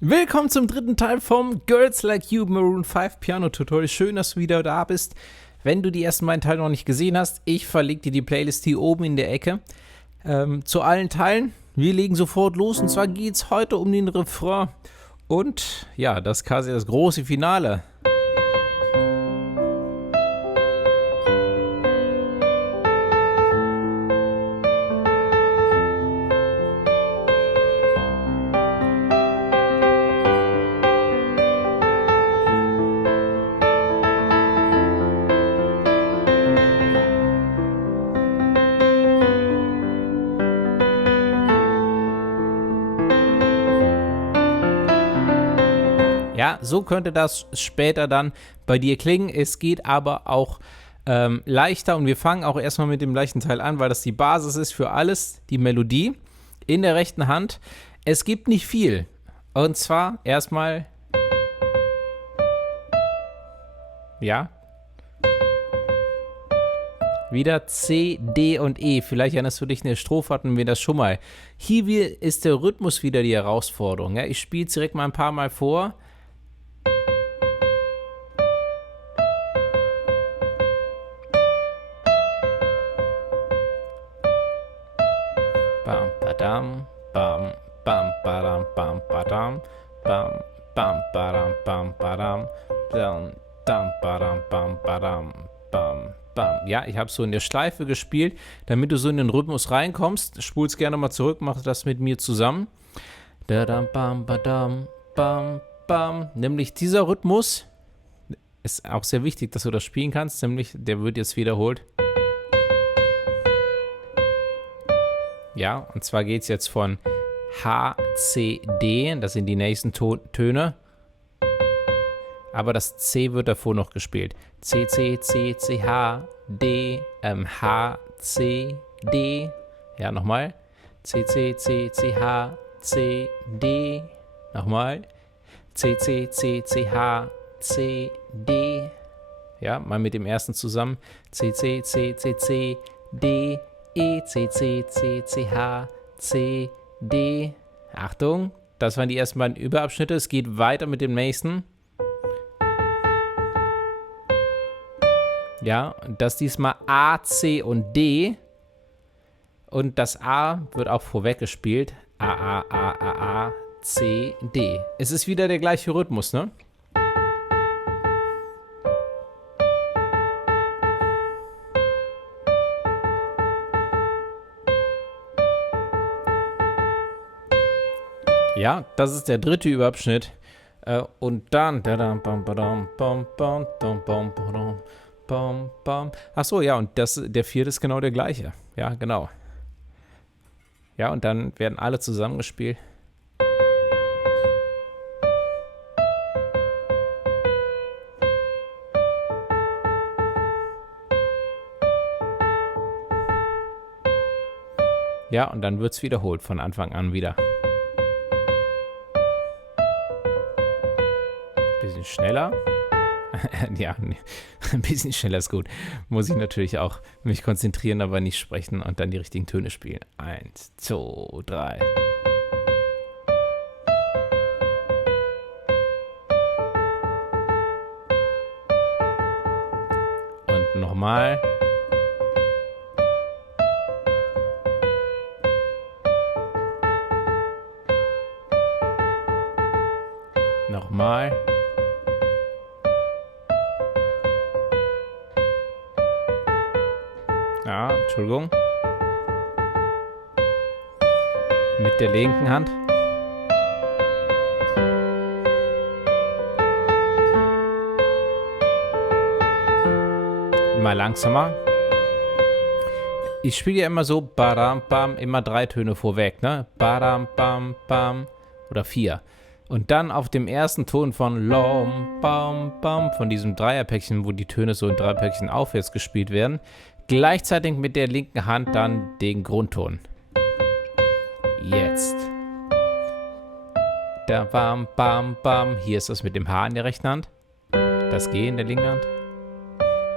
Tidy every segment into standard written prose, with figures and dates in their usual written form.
Willkommen zum dritten Teil vom Girls Like You Maroon 5 Piano Tutorial. Schön, dass du wieder da bist. Wenn du die ersten beiden Teile noch nicht gesehen hast, ich verlinke dir die Playlist hier oben in der Ecke. Zu allen Teilen. Wir legen sofort los und zwar geht es heute um den Refrain. Und ja, das ist quasi das große Finale. Ja, so könnte das später dann bei dir klingen. Es geht aber auch leichter und wir fangen auch erstmal mit dem leichten Teil an, weil das die Basis ist für alles, die Melodie in der rechten Hand. Es gibt nicht viel. Und zwar erstmal, ja, wieder C, D und E. Vielleicht erinnerst du dich, in der Strophe hatten wir das schon mal. Hier ist der Rhythmus wieder die Herausforderung. Ja? Ich spiele es direkt mal ein paar Mal vor. Bam, badam, bam, bam, badam, bam, badam, bam, bam, badam, bam, badam, bam, dam, badam, bam, badam, bam, bam. Ja, ich habe so in der Schleife gespielt, damit du so in den Rhythmus reinkommst. Spul's gerne mal zurück, mach das mit mir zusammen. Badam, bam, badam, bam, bam. Nämlich dieser Rhythmus ist auch sehr wichtig, dass du das spielen kannst, nämlich der wird jetzt wiederholt. Ja, und zwar geht es jetzt von H, C, D, das sind die nächsten Töne. Aber das C wird davor noch gespielt. C, C, C, C, H, D, H, C, D. Ja, nochmal. C, C, C, C, H, C, D. Nochmal. C, C, C, C, H, C, D. Ja, mal mit dem ersten zusammen. C, C, C, C, C, D, E, C, C, C, C, H, C, D. Achtung, das waren die ersten beiden Überabschnitte. Es geht weiter mit dem nächsten. Ja, und das diesmal A, C und D. Und das A wird auch vorweg gespielt. A, C, D. Es ist wieder der gleiche Rhythmus, ne? Ja, das ist der dritte Überabschnitt. Und dann. Achso, ja, und der vierte ist genau der gleiche. Ja, genau. Ja, und dann werden alle zusammengespielt. Ja, und dann wird es wiederholt von Anfang an wieder. Bisschen schneller. Ja, ein bisschen schneller ist gut. Muss ich natürlich auch mich konzentrieren, aber nicht sprechen und dann die richtigen Töne spielen. 1, 2, 3. Und nochmal. Nochmal. Ja, Entschuldigung. Mit der linken Hand. Mal langsamer. Ich spiele ja immer so, badam, bam, immer 3 Töne vorweg, ne? Badam, bam, bam oder 4. Und dann auf dem ersten Ton von Lom, Bam, Bam, von diesem Dreierpäckchen, wo die Töne so in Dreierpäckchen aufwärts gespielt werden, gleichzeitig mit der linken Hand dann den Grundton. Jetzt. Da Bam, Bam, Bam. Hier ist das mit dem H in der rechten Hand. Das G in der linken Hand.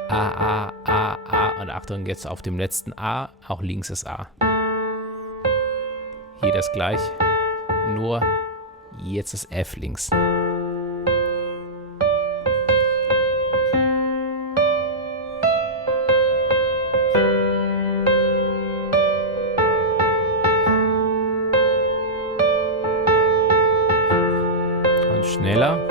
A, A. Und Achtung, jetzt auf dem letzten A, auch links ist A. Hier das gleich. Nur Jetzt das F links. Und schneller.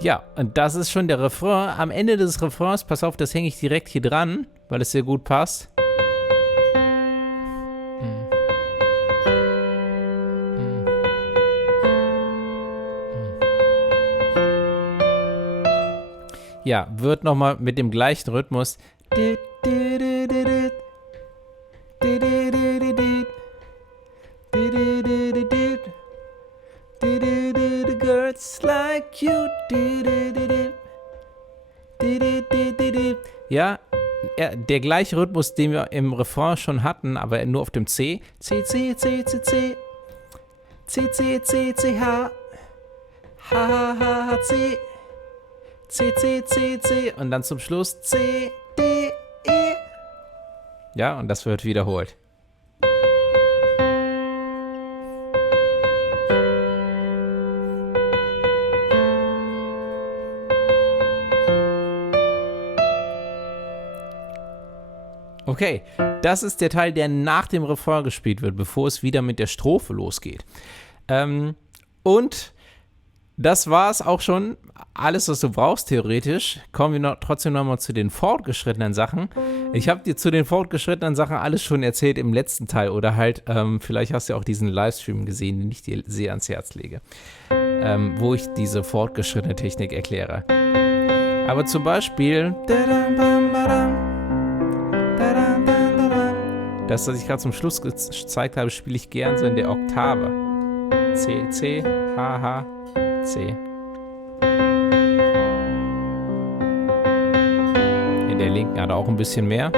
Ja, und das ist schon der Refrain. Am Ende des Refrains, pass auf, das hänge ich direkt hier dran, weil es sehr gut passt. Ja, wird nochmal mit dem gleichen Rhythmus. Girls like you. Ja, der gleiche Rhythmus, den wir im Refrain schon hatten, aber nur auf dem C. C, C, C, C, C. C, C, C, C, H. H, H, H, H, C. C, C, C, C. Und dann zum Schluss C, D, E. Ja, und das wird wiederholt. Okay, das ist der Teil, der nach dem Refrain gespielt wird, bevor es wieder mit der Strophe losgeht. Und das war es auch schon. Alles, was du brauchst, theoretisch. Kommen wir trotzdem nochmal zu den fortgeschrittenen Sachen. Ich habe dir zu den fortgeschrittenen Sachen alles schon erzählt im letzten Teil. Oder halt, vielleicht hast du auch diesen Livestream gesehen, den ich dir sehr ans Herz lege. Wo ich diese fortgeschrittene Technik erkläre. Aber zum Beispiel das, was ich gerade zum Schluss gezeigt habe, spiele ich gern so in der Oktave. C, C, H, H, C. In der linken hat er auch ein bisschen mehr.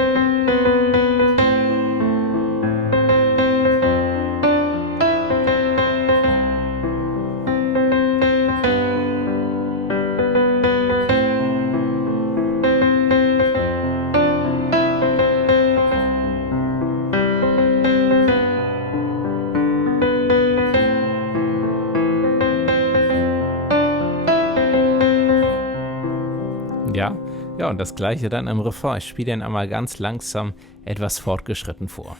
Ja, und das gleiche dann im Refrain. Ich spiele den einmal ganz langsam etwas fortgeschritten vor.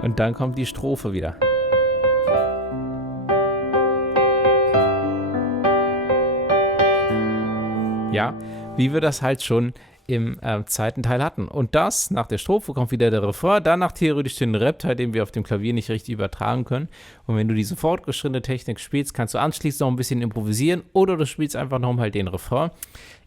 Und dann kommt die Strophe wieder. Ja, wie wir das halt schon im zweiten Teil hatten. Und das, nach der Strophe kommt wieder der Refrain, danach theoretisch den Rap-Teil, den wir auf dem Klavier nicht richtig übertragen können. Und wenn du diese fortgeschrittene Technik spielst, kannst du anschließend noch ein bisschen improvisieren oder du spielst einfach nochmal den Refrain.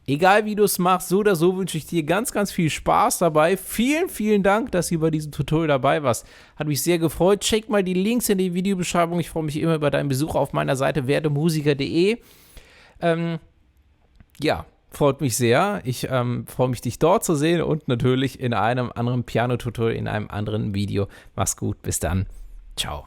Egal wie du es machst, so oder so wünsche ich dir ganz, ganz viel Spaß dabei. Vielen, vielen Dank, dass du bei diesem Tutorial dabei warst. Hat mich sehr gefreut. Check mal die Links in die Videobeschreibung. Ich freue mich immer über deinen Besuch auf meiner Seite werdemusiker.de. Ja, freut mich sehr. Ich freue mich, dich dort zu sehen und natürlich in einem anderen Piano-Tutorial, in einem anderen Video. Mach's gut, bis dann. Ciao.